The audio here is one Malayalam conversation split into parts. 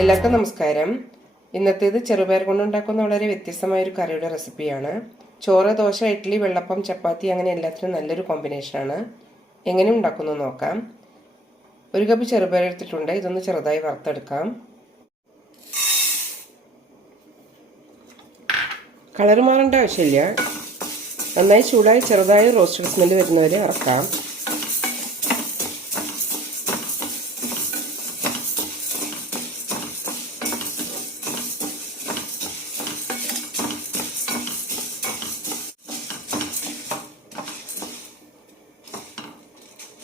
എല്ലാവർക്കും നമസ്കാരം. ഇന്നത്തേത് ചെറുപയർ കൊണ്ടുണ്ടാക്കുന്ന വളരെ വ്യത്യസ്തമായ ഒരു കറിയുടെ റെസിപ്പിയാണ്. ചോറ് ദോശ ഇഡ്ഡലി വെള്ളപ്പം ചപ്പാത്തി അങ്ങനെ എല്ലാത്തിനും നല്ലൊരു കോമ്പിനേഷനാണ് എങ്ങനെ ഉണ്ടാക്കുന്നു നോക്കാം. ഒരു കപ്പ് ചെറുപയർ എടുത്തിട്ടുണ്ട്. ഇതൊന്ന് ചെറുതായി വറുത്തെടുക്കാം. കളർ മാറേണ്ട ആവശ്യമില്ല. നന്നായി ചൂടായി ചെറുതായി റോസ്റ്റഡ് സ്മെല്ല് വരുന്നവരെ ഇറക്കാം.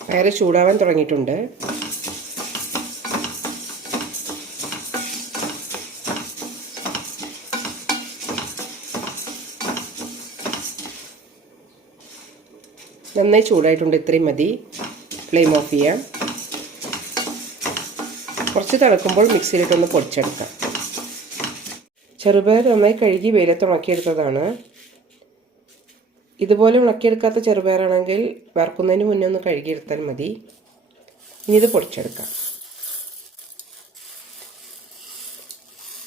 പയറ് ചൂടാവാൻ തുടങ്ങിയിട്ടുണ്ട്. നന്നായി ചൂടായിട്ടുണ്ട് ഇത്രയും മതി. ഫ്ലെയിം ഓഫ് ചെയ്യാം. കുറച്ച് തിളക്കുമ്പോൾ മിക്സിയിലിട്ടൊന്ന് പൊടിച്ചെടുക്കാം. ചെറുപയർ നന്നായി കഴുകി വെയിലത്ത് ഉണക്കിയെടുത്തതാണ്. ഇതുപോലെ ഉണക്കിയെടുക്കാത്ത ചെറുപയറാണെങ്കിൽ വറക്കുന്നതിന് മുന്നേ ഒന്ന് കഴുകിയെടുത്താൽ മതി. ഇനി ഇത് പൊടിച്ചെടുക്കാം.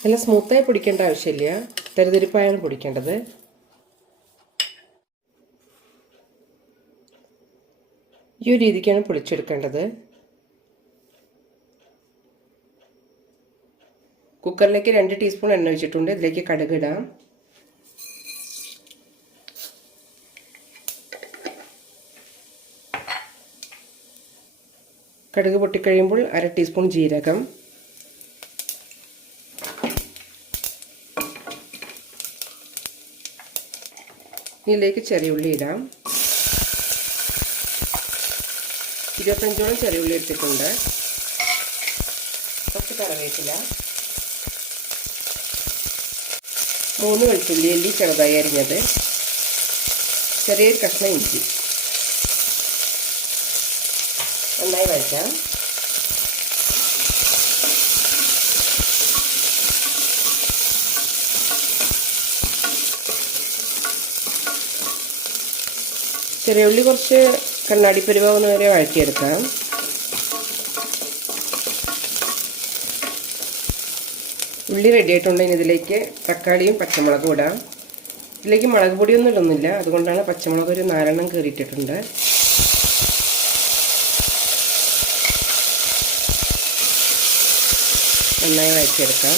നല്ല സ്മൂത്തായി പൊടിക്കേണ്ട ആവശ്യമില്ല. തെരുതിരിപ്പായാണ് പൊടിക്കേണ്ടത്. ഈ ഒരു രീതിക്കാണ് പൊളിച്ചെടുക്കേണ്ടത് കുക്കറിലേക്ക് രണ്ട് ടീസ്പൂൺ എണ്ണ ഒഴിച്ചിട്ടുണ്ട്. ഇതിലേക്ക് കടുക് കടുക് പൊട്ടിക്കഴിയുമ്പോൾ അര ടീസ്പൂൺ ജീരകം. ഇതിലേക്ക് ചെറിയുള്ളി ഇടാം. ഇരുപത്തഞ്ചോളം ചെറിയുള്ളി എടുത്തിട്ടുണ്ട്. കുറച്ച് കറിവേപ്പില. മൂന്ന് വെളുത്തുള്ളി അല്ലി ചെറുതായി അരിഞ്ഞത്. ചെറിയൊരു കഷ്ണം ഇഞ്ചി. നന്നായി വഴറ്റാം ചെറിയ ഉള്ളി കുറച്ച് കണ്ണാടി പരിവാകുന്ന വരെ വഴറ്റിയെടുക്കാം. ഉള്ളി റെഡി ആയിട്ടുണ്ടെങ്കിൽ ഇതിലേക്ക് തക്കാളിയും പച്ചമുളകും ഇടാം. ഇതിലേക്ക് മുളക് പൊടിയൊന്നും ഇടുന്നില്ല. അതുകൊണ്ടാണ് പച്ചമുളക് ഒരു നാലെണ്ണം കയറിയിട്ടിട്ടുണ്ട് നന്നായി വഴറ്റിയെടുക്കാം.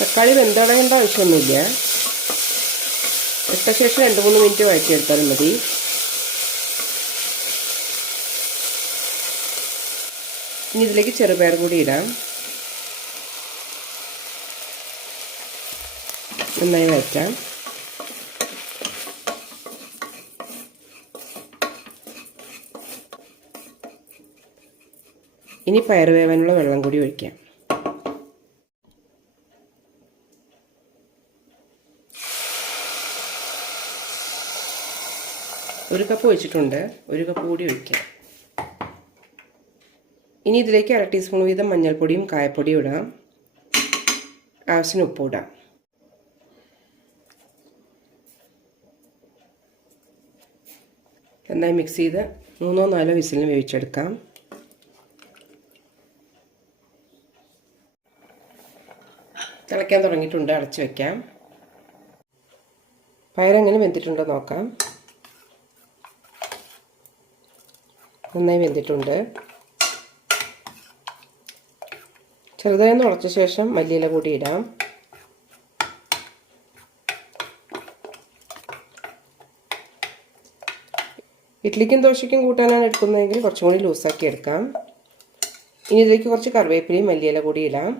തക്കാളി വെന്തടയേണ്ട ആവശ്യമൊന്നുമില്ല. ഇട്ട ശേഷം രണ്ട് മൂന്ന് മിനിറ്റ് വഴറ്റിയെടുത്താലും മതി. ഇനി ഇതിലേക്ക് ചെറുപയർ കൂടി ഇടാം. നന്നായി വഴറ്റാം ഇനി പയർ വേവാനുള്ള വെള്ളം കൂടി ഒഴിക്കാം. ഒരു കപ്പ് ഒഴിച്ചിട്ടുണ്ട്. ഒരു കപ്പ് കൂടി ഒഴിക്കാം. ഇനി ഇതിലേക്ക് അര ടീസ്പൂൺ വീതം മഞ്ഞൾപ്പൊടിയും കായപ്പൊടിയും ഇടാം. ആവശ്യത്തിന് ഉപ്പ് ഇടാം. നന്നായി മിക്സ് ചെയ്ത് മൂന്നോ നാലോ വിസിലിന് വേവിച്ചെടുക്കാം. തിളയ്ക്കാൻ തുടങ്ങിയിട്ടുണ്ട് അടച്ച് വയ്ക്കാം പയറെങ്ങനെ വെന്തിട്ടുണ്ടോ നോക്കാം. നന്നായി വെന്തിട്ടുണ്ട്. ചെറുതായി ഒന്ന് ഉടച്ച ശേഷം മല്ലിയില കൂടി ഇടാം. ഇഡ്ലിക്കും ദോശയ്ക്കും കൂട്ടാനാണ് എടുക്കുന്നതെങ്കിൽ കുറച്ചും കൂടി ലൂസാക്കി എടുക്കാം. ഇനി ഇതിലേക്ക് കുറച്ച് കറിവേപ്പിലയും മല്ലിയില കൂടി ഇടാം.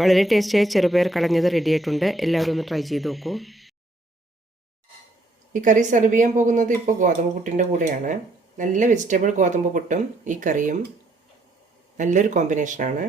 വളരെ ടേസ്റ്റിയായ ചെറുപയർ കളഞ്ഞത് റെഡി ആയിട്ടുണ്ട്. എല്ലാവരും ഒന്ന് ട്രൈ ചെയ്ത് നോക്കൂ. ഈ കറി സെർവ് ചെയ്യാൻ പോകുന്നത് ഇപ്പോൾ ഗോതമ്പ് പുട്ടിന്റെ കൂടെയാണ്. നല്ല വെജിറ്റബിൾ ഗോതമ്പ് പുട്ടും ഈ കറിയും. നല്ലൊരു കോമ്പിനേഷനാണ്